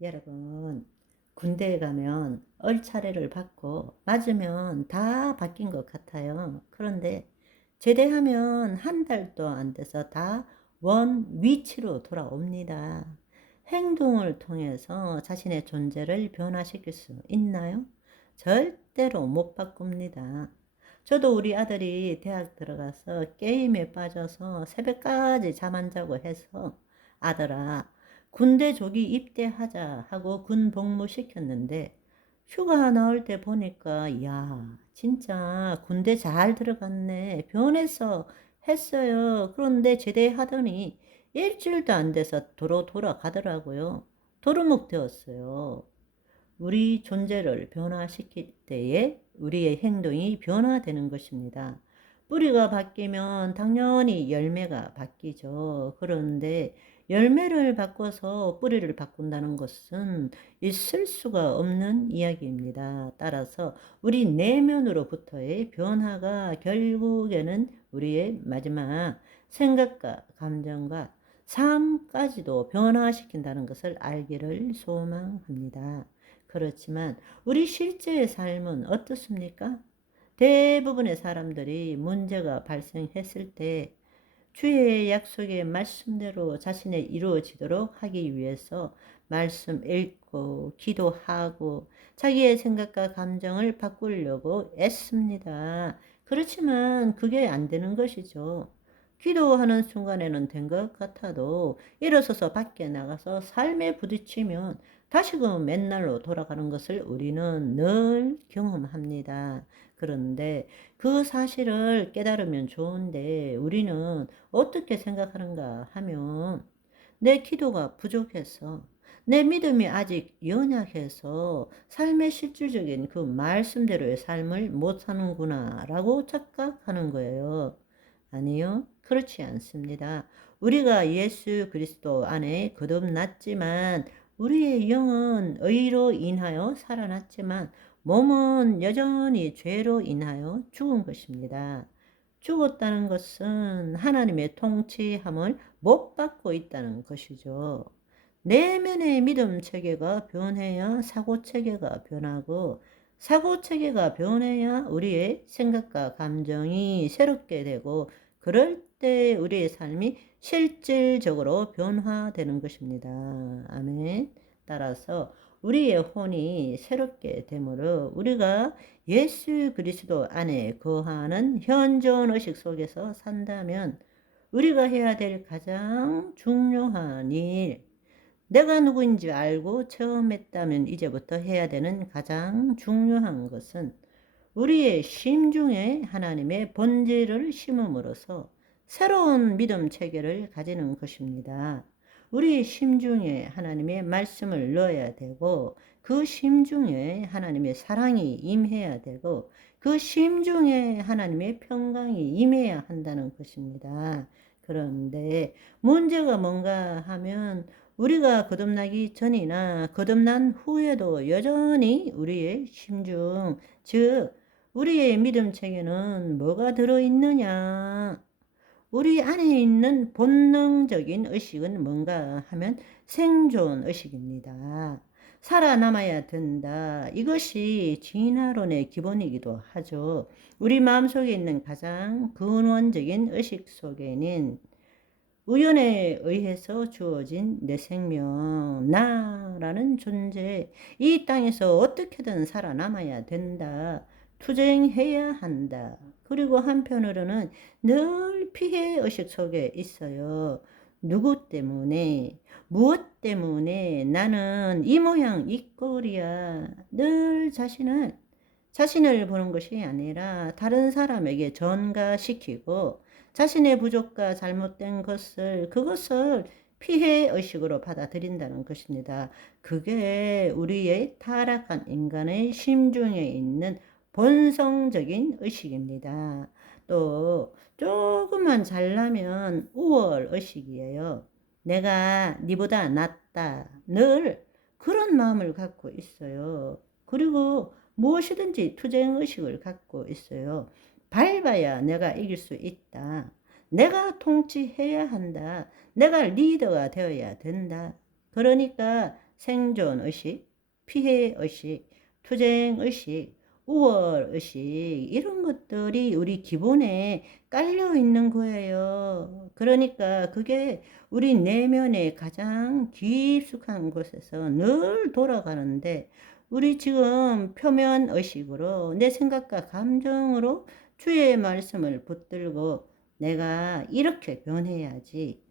여러분, 군대에 가면 얼차례를 받고 맞으면 다 바뀐 것 같아요. 그런데 제대하면 한 달도 안 돼서 다 원 위치로 돌아옵니다. 행동을 통해서 자신의 존재를 변화시킬 수 있나요? 절대로 못 바꿉니다. 저도 우리 아들이 대학 들어가서 게임에 빠져서 새벽까지 잠 안 자고 해서 아들아, 군대 조기 입대하자 하고 군 복무 시켰는데 휴가 나올 때 보니까 야, 진짜 군대 잘 들어갔네. 변해서 했어요. 그런데 제대하더니 일주일도 안 돼서 도로 돌아가더라고요. 도루묵 되었어요. 우리 존재를 변화시킬 때에 우리의 행동이 변화되는 것입니다. 뿌리가 바뀌면 당연히 열매가 바뀌죠. 그런데 열매를 바꿔서 뿌리를 바꾼다는 것은 있을 수가 없는 이야기입니다. 따라서 우리 내면으로부터의 변화가 결국에는 우리의 마지막 생각과 감정과 삶까지도 변화시킨다는 것을 알기를 소망합니다. 그렇지만 우리 실제의 삶은 어떻습니까? 대부분의 사람들이 문제가 발생했을 때 주의 약속의 말씀대로 자신의 이루어지도록 하기 위해서 말씀 읽고 기도하고 자기의 생각과 감정을 바꾸려고 애씁니다. 그렇지만 그게 안 되는 것이죠. 기도하는 순간에는 된 것 같아도 일어서서 밖에 나가서 삶에 부딪히면 다시금 맨날로 돌아가는 것을 우리는 늘 경험합니다. 그런데 그 사실을 깨달으면 좋은데 우리는 어떻게 생각하는가 하면 내 기도가 부족해서 내 믿음이 아직 연약해서 삶의 실질적인 그 말씀대로의 삶을 못 사는구나 라고 착각하는 거예요. 아니요. 그렇지 않습니다. 우리가 예수 그리스도 안에 거듭났지만 우리의 영은 의로 인하여 살아났지만 몸은 여전히 죄로 인하여 죽은 것입니다. 죽었다는 것은 하나님의 통치함을 못 받고 있다는 것이죠. 내면의 믿음 체계가 변해야 사고 체계가 변하고 사고 체계가 변해야 우리의 생각과 감정이 새롭게 되고 그럴 때 우리의 삶이 실질적으로 변화되는 것입니다. 아멘. 따라서 우리의 혼이 새롭게 되므로 우리가 예수 그리스도 안에 거하는 현존 의식 속에서 산다면 우리가 해야 될 가장 중요한 일, 내가 누구인지 알고 체험했다면 이제부터 해야 되는 가장 중요한 것은 우리의 심중에 하나님의 본질을 심음으로써 새로운 믿음 체계를 가지는 것입니다. 우리 심중에 하나님의 말씀을 넣어야 되고 그 심중에 하나님의 사랑이 임해야 되고 그 심중에 하나님의 평강이 임해야 한다는 것입니다. 그런데 문제가 뭔가 하면 우리가 거듭나기 전이나 거듭난 후에도 여전히 우리의 심중, 즉 우리의 믿음 체계는 뭐가 들어있느냐? 우리 안에 있는 본능적인 의식은 뭔가 하면 생존 의식입니다. 살아남아야 된다. 이것이 진화론의 기본이기도 하죠. 우리 마음속에 있는 가장 근원적인 의식 속에는 우연에 의해서 주어진 내 생명, 나라는 존재, 이 땅에서 어떻게든 살아남아야 된다. 투쟁해야 한다. 그리고 한편으로는 늘 피해 의식 속에 있어요. 누구 때문에, 무엇 때문에 나는 이 모양, 이 꼴이야. 늘 자신을, 자신을 보는 것이 아니라 다른 사람에게 전가시키고 자신의 부족과 잘못된 것을, 그것을 피해 의식으로 받아들인다는 것입니다. 그게 우리의 타락한 인간의 심중에 있는 본성적인 의식입니다. 또 조금만 잘나면 우월 의식이에요. 내가 니보다 낫다. 늘 그런 마음을 갖고 있어요. 그리고 무엇이든지 투쟁 의식을 갖고 있어요. 밟아야 내가 이길 수 있다. 내가 통치해야 한다. 내가 리더가 되어야 된다. 그러니까 생존 의식, 피해 의식, 투쟁 의식, 우월 의식 이런 것들이 우리 기본에 깔려 있는 거예요. 그러니까 그게 우리 내면의 가장 깊숙한 곳에서 늘 돌아가는데 우리 지금 표면 의식으로 내 생각과 감정으로 주의 말씀을 붙들고 내가 이렇게 변해야지.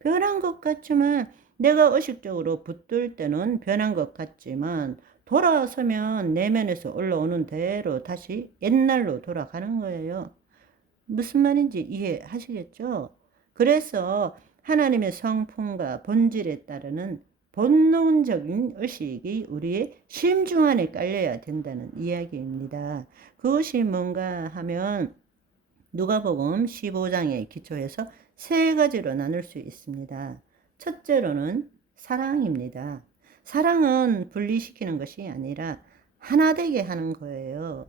변한 것 같지만 내가 의식적으로 붙들 때는 변한 것 같지만 돌아서면 내면에서 올라오는 대로 다시 옛날로 돌아가는 거예요. 무슨 말인지 이해하시겠죠? 그래서 하나님의 성품과 본질에 따르는 본능적인 의식이 우리의 심중 안에 깔려야 된다는 이야기입니다. 그것이 뭔가 하면 누가복음 15장에 기초해서 세 가지로 나눌 수 있습니다. 첫째로는 사랑입니다. 사랑은 분리시키는 것이 아니라 하나 되게 하는 거예요.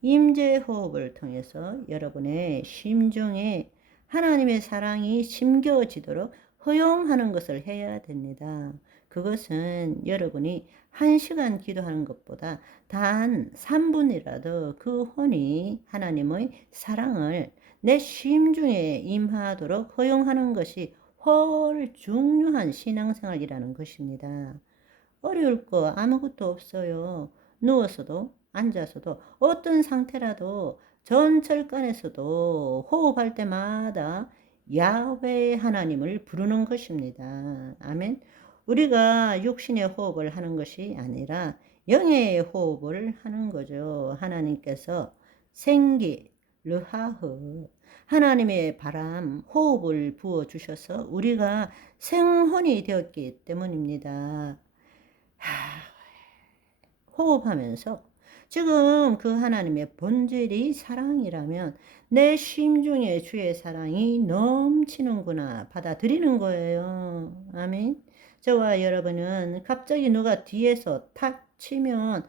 임재 호흡을 통해서 여러분의 심중에 하나님의 사랑이 심겨지도록 허용하는 것을 해야 됩니다. 그것은 여러분이 한 시간 기도하는 것보다 단 3분이라도 그 혼이 하나님의 사랑을 내 심중에 임하도록 허용하는 것이 훨 중요한 신앙생활이라는 것입니다. 어려울 거 아무것도 없어요. 누워서도 앉아서도 어떤 상태라도 전철간에서도 호흡할 때마다 야훼 하나님을 부르는 것입니다. 아멘. 우리가 육신의 호흡을 하는 것이 아니라 영의 호흡을 하는 거죠. 하나님께서 생기, 르하흐, 하나님의 바람, 호흡을 부어 주셔서 우리가 생혼이 되었기 때문입니다. 하, 호흡하면서 지금 그 하나님의 본질이 사랑이라면 내 심중에 주의 사랑이 넘치는구나 받아들이는 거예요. 아멘. 저와 여러분은 갑자기 누가 뒤에서 탁 치면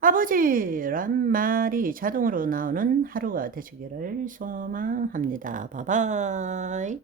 아버지란 말이 자동으로 나오는 하루가 되시기를 소망합니다. 바바이.